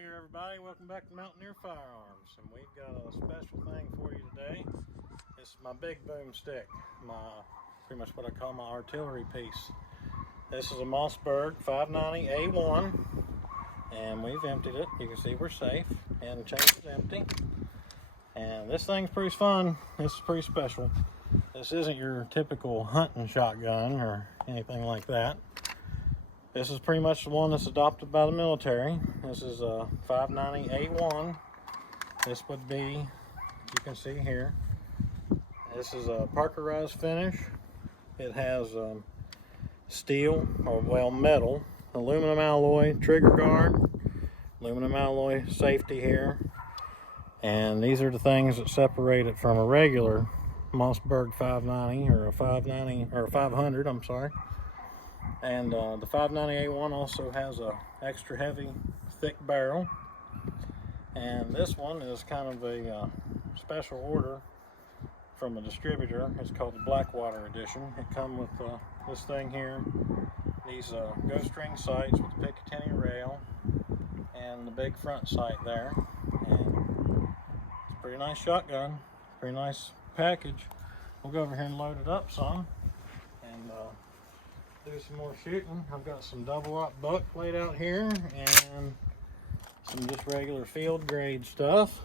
there, everybody. Welcome back to Mountaineer Firearms, and we've got a special thing for you today. This is my big boom stick, pretty much what I call my artillery piece. This is a Mossberg 590A1, and we've emptied it. You can see we're safe, and the chain is empty. And this thing's pretty fun. This is pretty special. This isn't your typical hunting shotgun or anything like that. This is pretty much the one that's adopted by the military. This is a 590A1. This would be, you can see here, this is a parkerized finish. It has steel, or well, metal, aluminum alloy trigger guard, aluminum alloy safety here. And these are the things that separate it from a regular Mossberg 590 or a 590 or a 500, I'm sorry. And the 590A1 also has a extra heavy, thick barrel. And this one is kind of a special order from a distributor. It's called the Blackwater edition. It comes with this thing here, these ghost string sights with the Picatinny rail, and the big front sight there. And it's a pretty nice shotgun, pretty nice package. We'll go over here and load it up some and do some more shooting. I've got some double-aught buck laid out here and some just regular field grade stuff,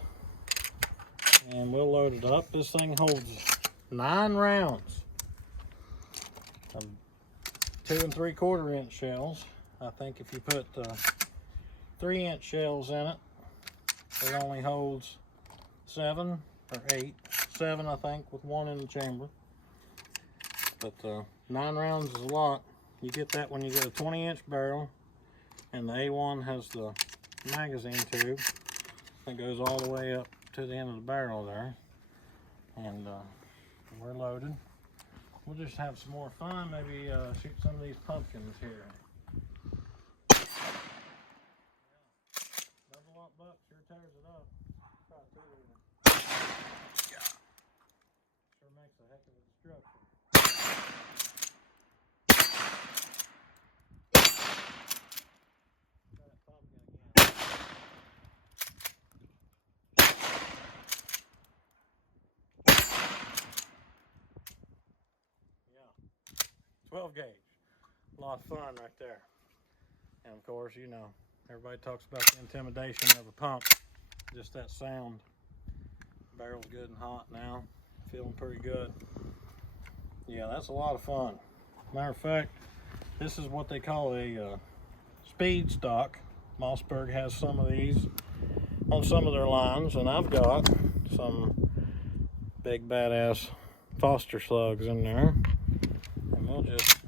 and we'll load it up. This thing holds 9 rounds of 2 3/4 inch shells. I think if you put 3-inch shells in it, it only holds 7 or 8. 7, I think, with 1 in the chamber. But 9 rounds is a lot. You get that when you get a 20-inch barrel, and the A1 has the magazine tube that goes all the way up to the end of the barrel there. And we're loaded. We'll just have some more fun, maybe shoot some of these pumpkins here. Yeah. Double-aught buck sure tears it up. Try to. Yeah. Sure makes a heck of a destruction. 12 gauge. A lot of fun right there. And of course, you know, everybody talks about the intimidation of a pump. Just that sound. Barrel's good and hot now. Feeling pretty good. Yeah, that's a lot of fun. Matter of fact, this is what they call a speed stock. Mossberg has some of these on some of their lines, and I've got some big badass Foster slugs in there. And we'll just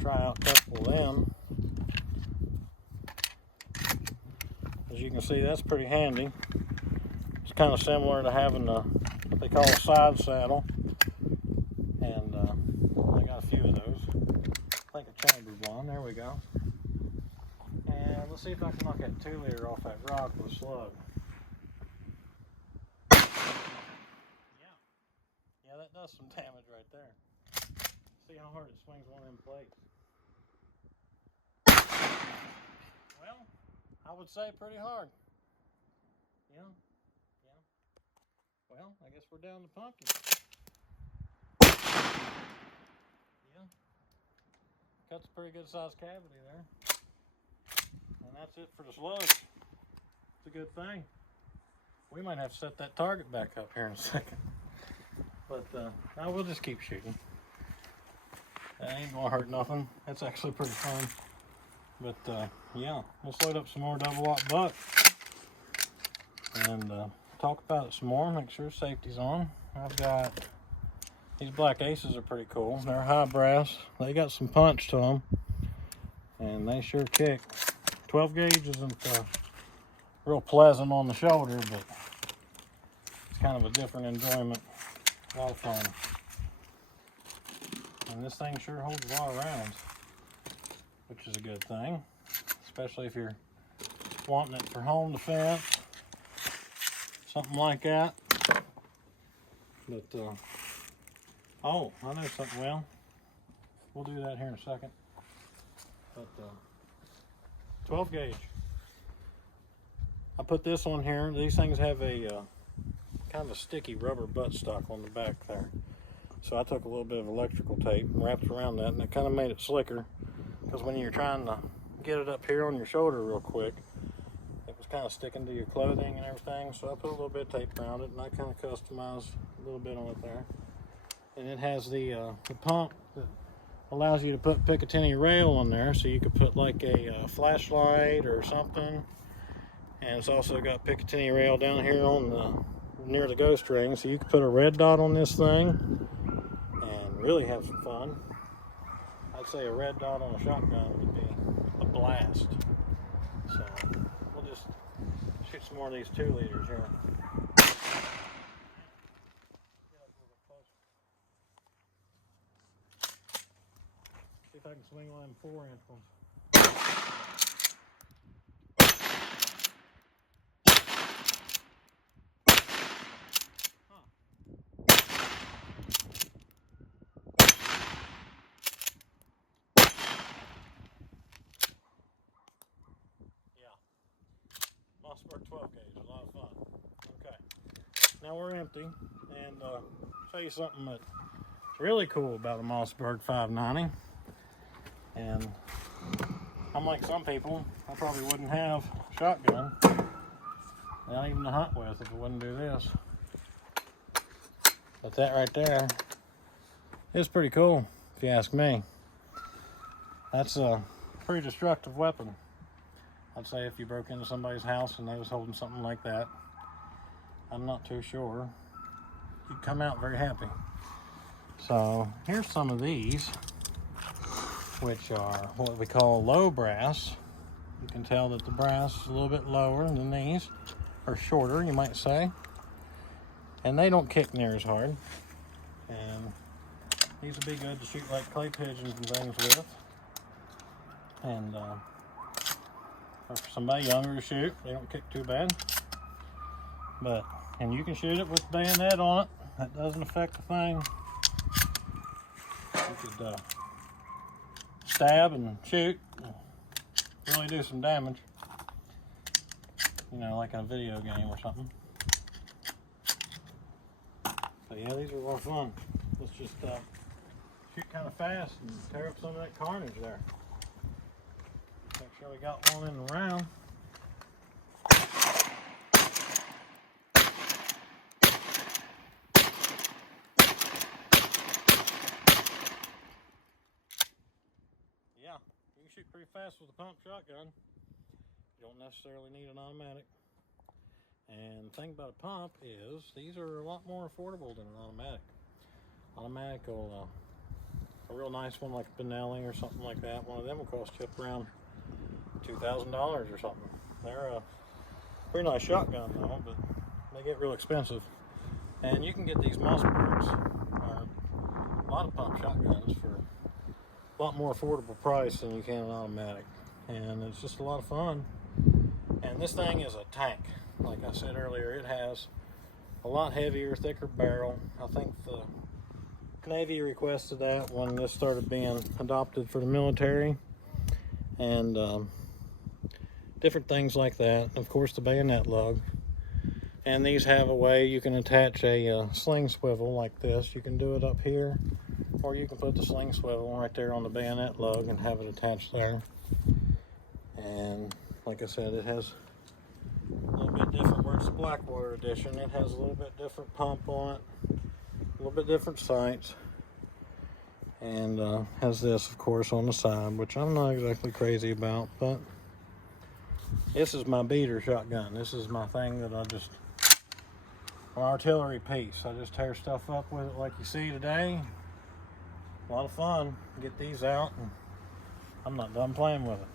try out a couple of them. As you can see, that's pretty handy. It's kind of similar to having what they call a side saddle. And I got a few of those. I think a chambered one. There we go. And let's see if I can knock that 2-liter off that rock with a slug. Yeah, that does some damage right there. See how hard it swings one of them plates. Well, I would say pretty hard. Yeah. Well, I guess we're down to pumpkin. Yeah. Cuts a pretty good sized cavity there. And that's it for the slugs. It's a good thing. We might have to set that target back up here in a second. But now we'll just keep shooting. That ain't gonna hurt nothing. That's actually pretty fun. But yeah, let's load up some more double-aught buck and talk about it some more. Make sure safety's on. I've got these Black Aces are pretty cool. They're high brass. They got some punch to them, and they sure kick. 12 gauge isn't real pleasant on the shoulder, but it's kind of a different enjoyment. A lot of fun. And this thing sure holds a lot of rounds, which is a good thing, especially if you're wanting it for home defense, something like that. But oh, I know something. Well, we'll do that here in a second. But 12 gauge. I put this on here. These things have a kind of a sticky rubber buttstock on the back there. So I took a little bit of electrical tape and wrapped around that, and it kind of made it slicker, because when you're trying to get it up here on your shoulder real quick, it was kind of sticking to your clothing and everything. So I put a little bit of tape around it, and I kind of customized a little bit on it there. And it has the pump that allows you to put Picatinny rail on there, so you could put like a flashlight or something. And it's also got Picatinny rail down here on the near the ghost ring, so you can put a red dot on this thing and really have some fun. I'd say a red dot on a shotgun would be a blast. So we'll just shoot some more of these 2 liters here. See if I can swing one of them 4-inch ones. Mossberg 12 gauge, a lot of fun. Okay, now we're empty, and show you something that's really cool about a Mossberg 590. And unlike some people, I probably wouldn't have a shotgun, not even to hunt with, if I wouldn't do this. But that right there is pretty cool, if you ask me. That's a pretty destructive weapon. I'd say if you broke into somebody's house and they was holding something like that, I'm not too sure you'd come out very happy. So here's some of these, which are what we call low brass. You can tell that the brass is a little bit lower than these, or shorter, you might say. And they don't kick near as hard. And these would be good to shoot like clay pigeons and things with. And or for somebody younger to shoot, they don't kick too bad. And you can shoot it with the bayonet on it. That doesn't affect the thing. You could stab and shoot, and really do some damage. You know, like in a video game or something. So yeah, these are a lot of fun. Let's just shoot kind of fast and tear up some of that carnage there. Make sure we got one in the round. Yeah, you can shoot pretty fast with a pump shotgun. You don't necessarily need an automatic. And the thing about a pump is these are a lot more affordable than an automatic. Automatic will, a real nice one like a Benelli or something like that, one of them will cost you up around $2,000 or something. They're a pretty nice shotgun though, but they get real expensive. And you can get these Mossbergs, or a lot of pump shotguns, for a lot more affordable price than you can an automatic. And it's just a lot of fun. And this thing is a tank. Like I said earlier, it has a lot heavier, thicker barrel. I think the Navy requested that when this started being adopted for the military. And different things like that. Of course, the bayonet lug. And these have a way you can attach a sling swivel like this. You can do it up here, or you can put the sling swivel right there on the bayonet lug and have it attached there. And like I said, it has a little bit different, where it's a Blackwater edition. It has a little bit different pump on it, a little bit different sights, and has this, of course, on the side, which I'm not exactly crazy about, but this is my beater shotgun. This is my thing that I just, an artillery piece. I just tear stuff up with it like you see today. A lot of fun. Get these out, and I'm not done playing with it.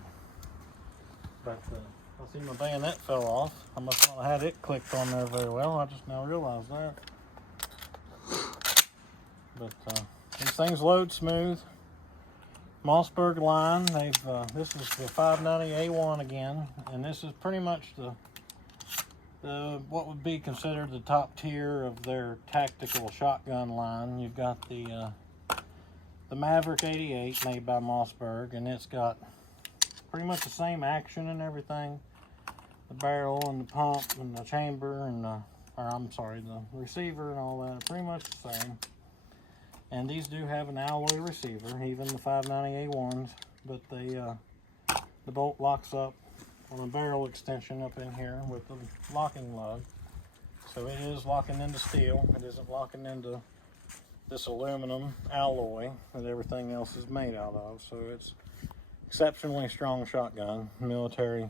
But I see my bayonet fell off. I must not have had it clicked on there very well. I just now realized that. But these things load smooth. Mossberg line. They've this is the 590A1 again, and this is pretty much the what would be considered the top tier of their tactical shotgun line. You've got the Maverick 88 made by Mossberg, and it's got pretty much the same action and everything, the barrel and the pump and the chamber and the receiver and all that are pretty much the same. And these do have an alloy receiver, even the 590A1s, but the bolt locks up on a barrel extension up in here with the locking lug. So it is locking into steel. It isn't locking into this aluminum alloy that everything else is made out of. So it's exceptionally strong shotgun. Military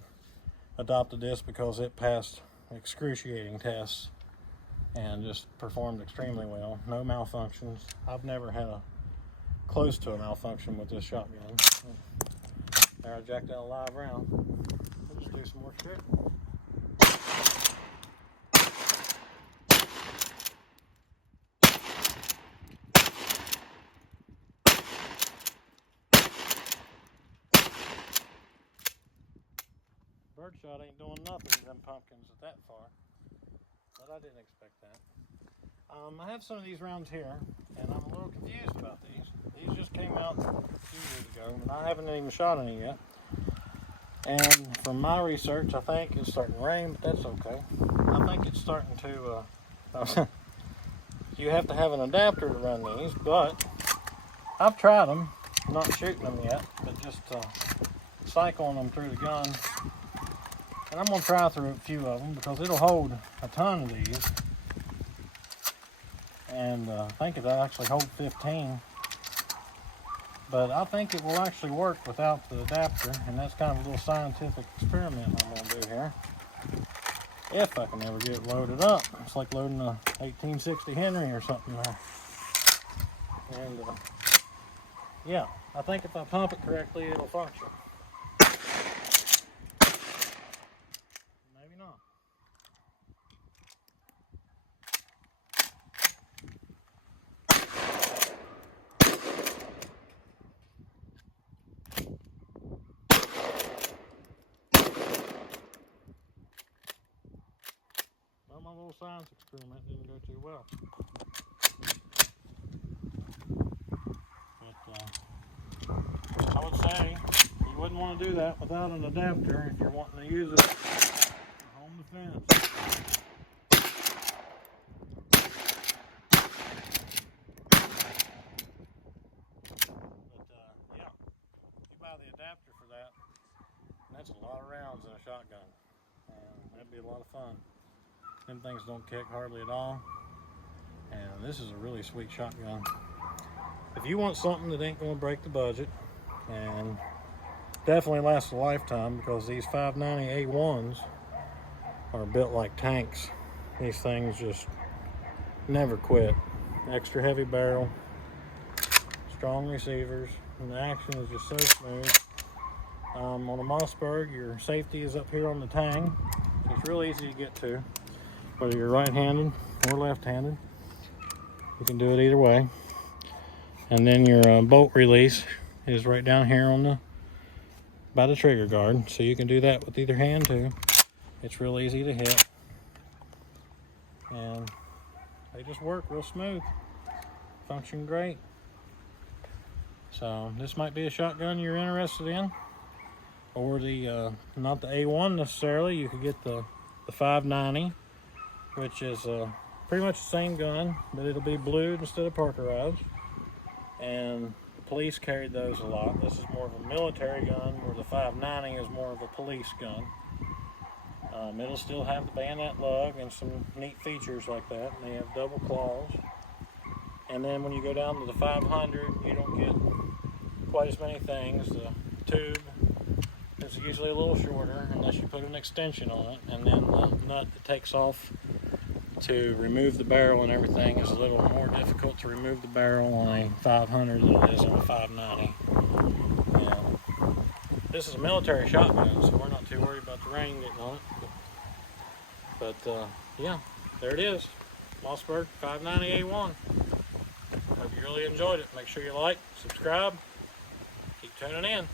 adopted this because it passed excruciating tests and just performed extremely well. No malfunctions. I've never had a close to a malfunction with this shotgun. There, I jacked out a live round. We'll just do some more shit. Birdshot ain't doing nothing to them pumpkins at that far. But I didn't expect that. I have some of these rounds here, and I'm a little confused about these. These just came out a few years ago, and I haven't even shot any yet. And from my research, I think it's starting to rain, but that's okay. I think it's starting to, you have to have an adapter to run these, but I've tried them, not shooting them yet, but just cycling them through the gun. And I'm going to try through a few of them because it'll hold a ton of these. And I think it'll actually hold 15. But I think it will actually work without the adapter. And that's kind of a little scientific experiment I'm going to do here. If I can ever get it loaded up. It's like loading a 1860 Henry or something there. And yeah, I think if I pump it correctly, it'll function. My little science experiment didn't go too well. But I would say you wouldn't want to do that without an adapter if you're wanting to use it for home defense. But yeah, you buy the adapter for that, and that's a lot of rounds in a shotgun. That'd be a lot of fun. Them things don't kick hardly at all. And this is a really sweet shotgun. If you want something that ain't gonna break the budget and definitely lasts a lifetime, because these 590A1s are built like tanks. These things just never quit. Extra heavy barrel, strong receivers, and the action is just so smooth. On a Mossberg, your safety is up here on the tang. It's real easy to get to. Whether you're right-handed or left-handed, you can do it either way. And then your bolt release is right down here on by the trigger guard, so you can do that with either hand too. It's real easy to hit, and they just work real smooth, function great. So this might be a shotgun you're interested in, or the not the A1 necessarily. You could get the 590. Which is pretty much the same gun, but it'll be blued instead of parkerized. And the police carried those a lot. This is more of a military gun, where the 590 is more of a police gun. It'll still have the bayonet lug and some neat features like that. And they have double claws. And then when you go down to the 500, you don't get quite as many things. The tube is usually a little shorter, unless you put an extension on it. And then the nut that takes off to remove the barrel and everything is a little more difficult to remove the barrel on a 500 than it is on a 590. And this is a military shotgun, so we're not too worried about the rain getting on it. But yeah, there it is. Mossberg 590A1. Hope you really enjoyed it. Make sure you like, subscribe, keep tuning in.